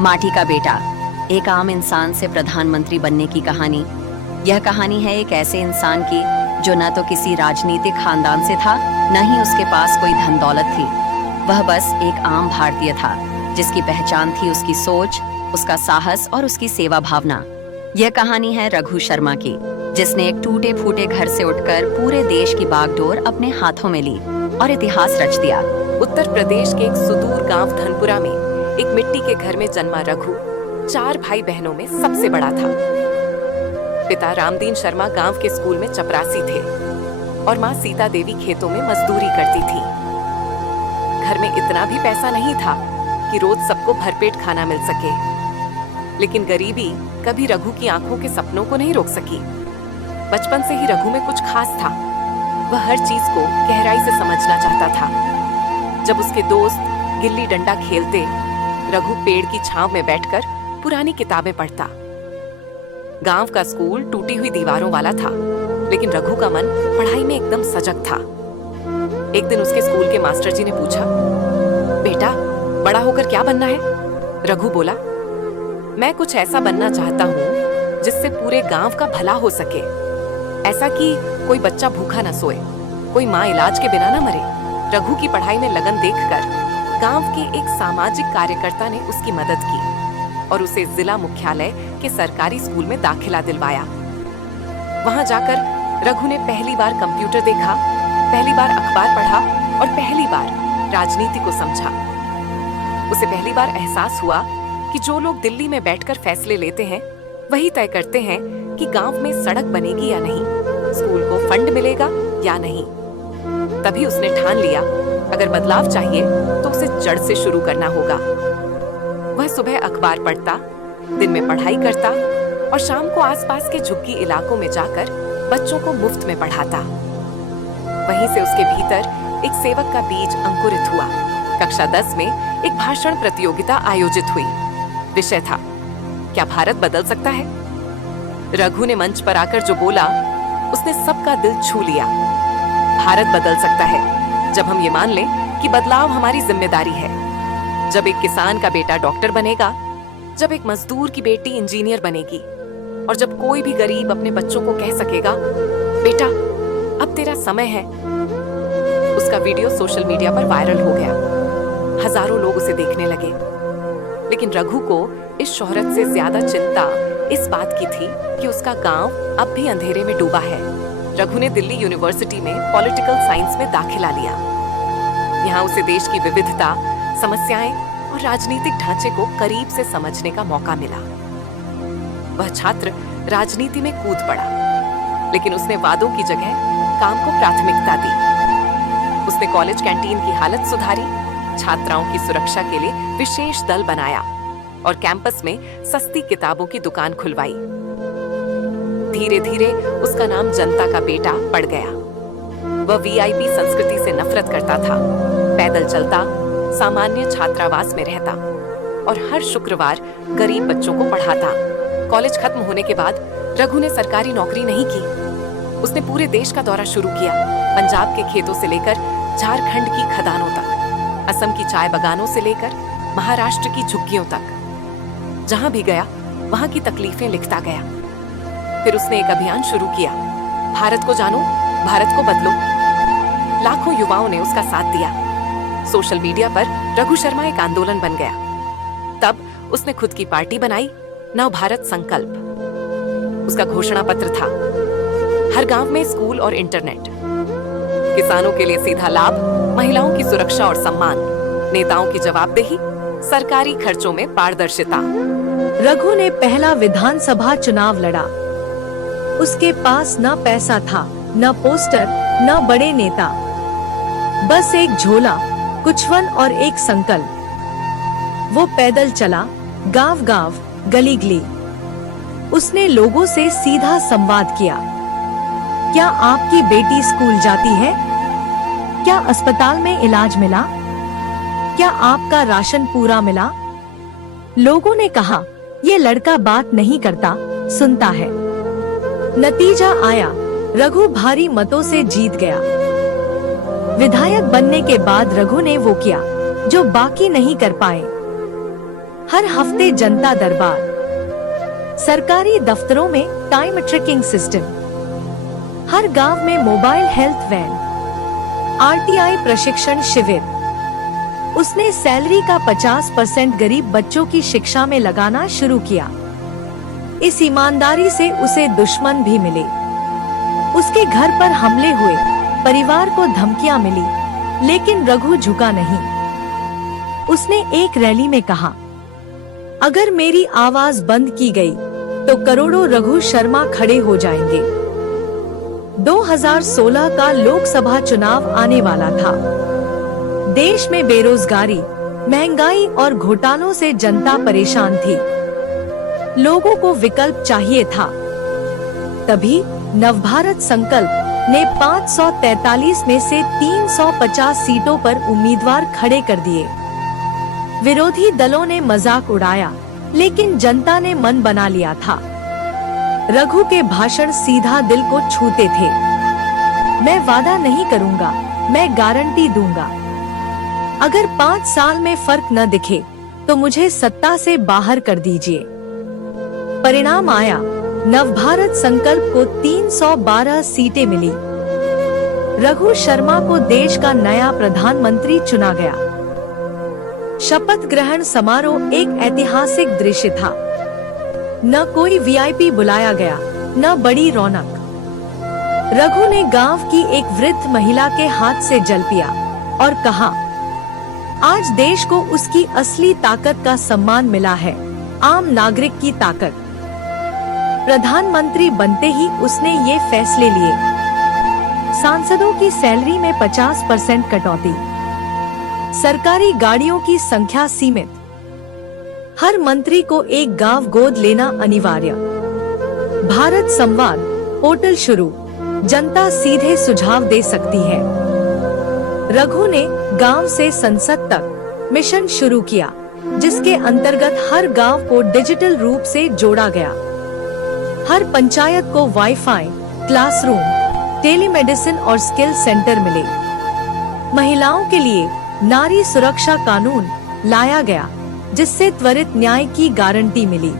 माटी का बेटा, एक आम इंसान से प्रधानमंत्री बनने की कहानी। यह कहानी है एक ऐसे इंसान की जो न तो किसी राजनीतिक खानदान से था, न ही उसके पास कोई धन दौलत थी। वह बस एक आम भारतीय था जिसकी पहचान थी उसकी सोच, उसका साहस और उसकी सेवा भावना। यह कहानी है रघु शर्मा की, जिसने एक टूटे फूटे घर से उठकर पूरे देश की बागडोर अपने हाथों में ली और इतिहास रच दिया। उत्तर प्रदेश के एक सुदूर गांव धनपुरा में एक मिट्टी के घर में जन्मा रघु 4 भाई बहनों में सबसे बड़ा था। पिता रामदीन शर्मा गांव के स्कूल में चपरासी थे और मां सीता देवी खेतों में मजदूरी करती थी। घर में इतना भी पैसा नहीं था कि रोज सबको भरपेट खाना मिल सके, लेकिन गरीबी कभी रघु की आंखों के सपनों को नहीं रोक सकी। बचपन से ही रघु में कुछ खास था। वह हर चीज को गहराई से समझना चाहता था। जब उसके दोस्त गिल्ली डंडा खेलते, रघु पेड़ की छांव में बैठकर पुरानी किताबें पढ़ता। गांव का स्कूल टूटी हुई दीवारों वाला था, लेकिन रघु का मन पढ़ाई में एकदम सजग था। एक दिन उसके स्कूल के मास्टर जी ने पूछा, बेटा, बड़ा होकर क्या बनना है? रघु बोला, मैं कुछ ऐसा बनना चाहता हूँ जिससे पूरे गांव का भला हो सके। ऐसा कि कोई बच्चा भूखा न सोए, कोई माँ इलाज के बिना न मरे। रघु की पढ़ाई में लगन देखकर गांव के एक सामाजिक कार्यकर्ता ने उसकी मदद की और उसे जिला मुख्यालय के सरकारी स्कूल में दाखिला दिलवाया। वहां जाकर रघु ने पहली बार कंप्यूटर देखा, पहली बार अखबार पढ़ा और पहली बार राजनीति को समझा। उसे पहली बार एहसास हुआ कि जो लोग दिल्ली में बैठकर फैसले लेते हैं, वही तय करते हैं कि गांव में सड़क बनेगी या नहीं, स्कूल को फंड मिलेगा या नहीं। तभी उसने ठान लिया, अगर बदलाव चाहिए तो उसे जड़ से शुरू करना होगा। वह सुबह अखबार पढ़ता, दिन में पढ़ाई करता और शाम को आसपास के झुग्गी इलाकों में जाकर बच्चों को मुफ्त में पढ़ाता। वहीं से उसके भीतर एक सेवक का बीज अंकुरित हुआ। कक्षा 10 में एक भाषण प्रतियोगिता आयोजित हुई। विषय था, क्या भारत बदल सकता है? रघु ने मंच पर आकर जो बोला, उसने सबका दिल छू लिया। भारत बदल सकता है जब हम ये मान लें कि बदलाव हमारी जिम्मेदारी है। जब एक किसान का बेटा डॉक्टर बनेगा, जब एक मजदूर की बेटी इंजीनियर बनेगी और जब कोई भी गरीब अपने बच्चों को कह सकेगा, बेटा, अब तेरा समय है। उसका वीडियो सोशल मीडिया पर वायरल हो गया। हजारों लोग उसे देखने लगे। लेकिन रघु को इस शोहरत से ज्यादा चिंता इस बात की थी कि उसका गांव अब भी अंधेरे में डूबा है। रघु ने दिल्ली यूनिवर्सिटी में पॉलिटिकल साइंस में दाखिला लिया। यहाँ उसे देश की विविधता, समस्याएं और राजनीतिक ढांचे को करीब से समझने का मौका मिला। वह छात्र राजनीति में कूद पड़ा, लेकिन उसने वादों की जगह काम को प्राथमिकता दी। उसने कॉलेज कैंटीन की हालत सुधारी, छात्राओं की सुरक्षा के लिए विशेष दल बनाया और कैंपस में सस्ती किताबों की दुकान खुलवाई। धीरे धीरे उसका नाम जनता का बेटा पड़ गया। वह वीआईपी संस्कृति से नफरत करता था, पैदल चलता, सामान्य छात्रावास में रहता और हर शुक्रवार गरीब बच्चों को पढ़ाता। कॉलेज खत्म होने के बाद रघु ने सरकारी नौकरी नहीं की। उसने पूरे देश का दौरा शुरू किया, पंजाब के खेतों से लेकर झारखंड की खदानों तक, असम की चाय बागानों से लेकर महाराष्ट्र की झुग्गियों तक। जहां भी गया वहां की तकलीफें लिखता गया। फिर उसने एक अभियान शुरू किया, भारत को जानो, भारत को बदलो। लाखों युवाओं ने उसका साथ दिया। सोशल मीडिया पर रघु शर्मा एक आंदोलन बन गया। तब उसने खुद की पार्टी बनाई, नव भारत संकल्प। उसका घोषणा पत्र था, हर गांव में स्कूल और इंटरनेट, किसानों के लिए सीधा लाभ, महिलाओं की सुरक्षा और सम्मान, नेताओं की जवाबदेही, सरकारी खर्चों में पारदर्शिता। रघु ने पहला विधानसभा चुनाव लड़ा। उसके पास न पैसा था, न पोस्टर, न बड़े नेता, बस एक झोला, कुछवन और एक संकल्प। वो पैदल चला, गांव-गांव, गली-गली। उसने लोगों से सीधा संवाद किया। क्या आपकी बेटी स्कूल जाती है? क्या अस्पताल में इलाज मिला? क्या आपका राशन पूरा मिला? लोगों ने कहा, ये लड़का बात नहीं करता, सुनता है। नतीजा आया, रघु भारी मतों से जीत गया। विधायक बनने के बाद रघु ने वो किया जो बाकी नहीं कर पाए। हर हफ्ते जनता दरबार, सरकारी दफ्तरों में टाइम ट्रैकिंग सिस्टम, हर गांव में मोबाइल हेल्थ वैन, आरटीआई प्रशिक्षण शिविर। उसने सैलरी का 50% गरीब बच्चों की शिक्षा में लगाना शुरू किया। इस ईमानदारी से उसे दुश्मन भी मिले। उसके घर पर हमले हुए, परिवार को धमकियां मिली, लेकिन रघु झुका नहीं। उसने एक रैली में कहा, अगर मेरी आवाज बंद की गई तो करोड़ों रघु शर्मा खड़े हो जाएंगे। 2016 का लोकसभा चुनाव आने वाला था। देश में बेरोजगारी, महंगाई और घोटालों से जनता परेशान थी। लोगों को विकल्प चाहिए था। तभी नवभारत संकल्प ने 543 में से 350 सीटों पर उम्मीदवार खड़े कर दिए। विरोधी दलों ने मजाक उड़ाया, लेकिन जनता ने मन बना लिया था। रघु के भाषण सीधा दिल को छूते थे। मैं वादा नहीं करूंगा, मैं गारंटी दूंगा। अगर 5 साल में फर्क न दिखे तो मुझे सत्ता से बाहर कर दीजिए। परिणाम आया, नवभारत संकल्प को 312 सीटें मिली। रघु शर्मा को देश का नया प्रधानमंत्री चुना गया। शपथ ग्रहण समारोह एक ऐतिहासिक दृश्य था। न कोई वीआईपी बुलाया गया, न बड़ी रौनक। रघु ने गांव की एक वृद्ध महिला के हाथ से जल पिया और कहा, आज देश को उसकी असली ताकत का सम्मान मिला है, आम नागरिक की ताकत। प्रधानमंत्री बनते ही उसने ये फैसले लिए। सांसदों की सैलरी में 50% कटौती, सरकारी गाड़ियों की संख्या सीमित, हर मंत्री को एक गांव गोद लेना अनिवार्य, भारत संवाद पोर्टल शुरू, जनता सीधे सुझाव दे सकती है। रघु ने गांव से संसद तक मिशन शुरू किया, जिसके अंतर्गत हर गांव को डिजिटल रूप से जोड़ा गया। हर पंचायत को वाईफाई, क्लासरूम, टेलीमेडिसिन और स्किल सेंटर मिले। महिलाओं के लिए नारी सुरक्षा कानून लाया गया, जिससे त्वरित न्याय की गारंटी मिली।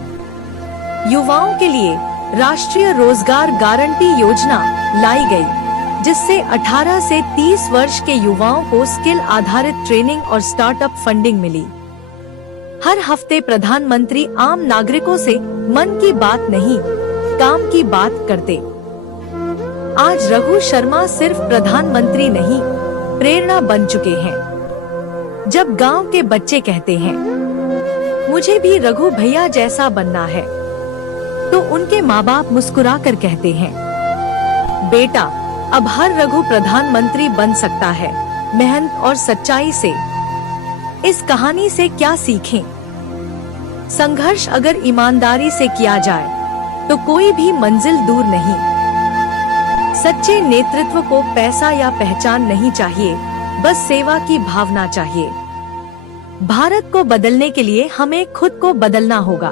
युवाओं के लिए राष्ट्रीय रोजगार गारंटी योजना लाई गई, जिससे 18 से 30 वर्ष के युवाओं को स्किल आधारित ट्रेनिंग और स्टार्टअप फंडिंग मिली। हर हफ्ते प्रधानमंत्री आम नागरिकों से मन की बात नहीं, काम की बात करते। आज रघु शर्मा सिर्फ प्रधानमंत्री नहीं, प्रेरणा बन चुके हैं। जब गांव के बच्चे कहते हैं, मुझे भी रघु भैया जैसा बनना है, तो उनके माँ बाप मुस्कुराकर कहते हैं, बेटा, अब हर रघु प्रधानमंत्री बन सकता है, मेहनत और सच्चाई से। इस कहानी से क्या सीखें? संघर्ष अगर ईमानदारी से किया जाए तो कोई भी मंजिल दूर नहीं। सच्चे नेतृत्व को पैसा या पहचान नहीं चाहिए, बस सेवा की भावना चाहिए। भारत को बदलने के लिए हमें खुद को बदलना होगा।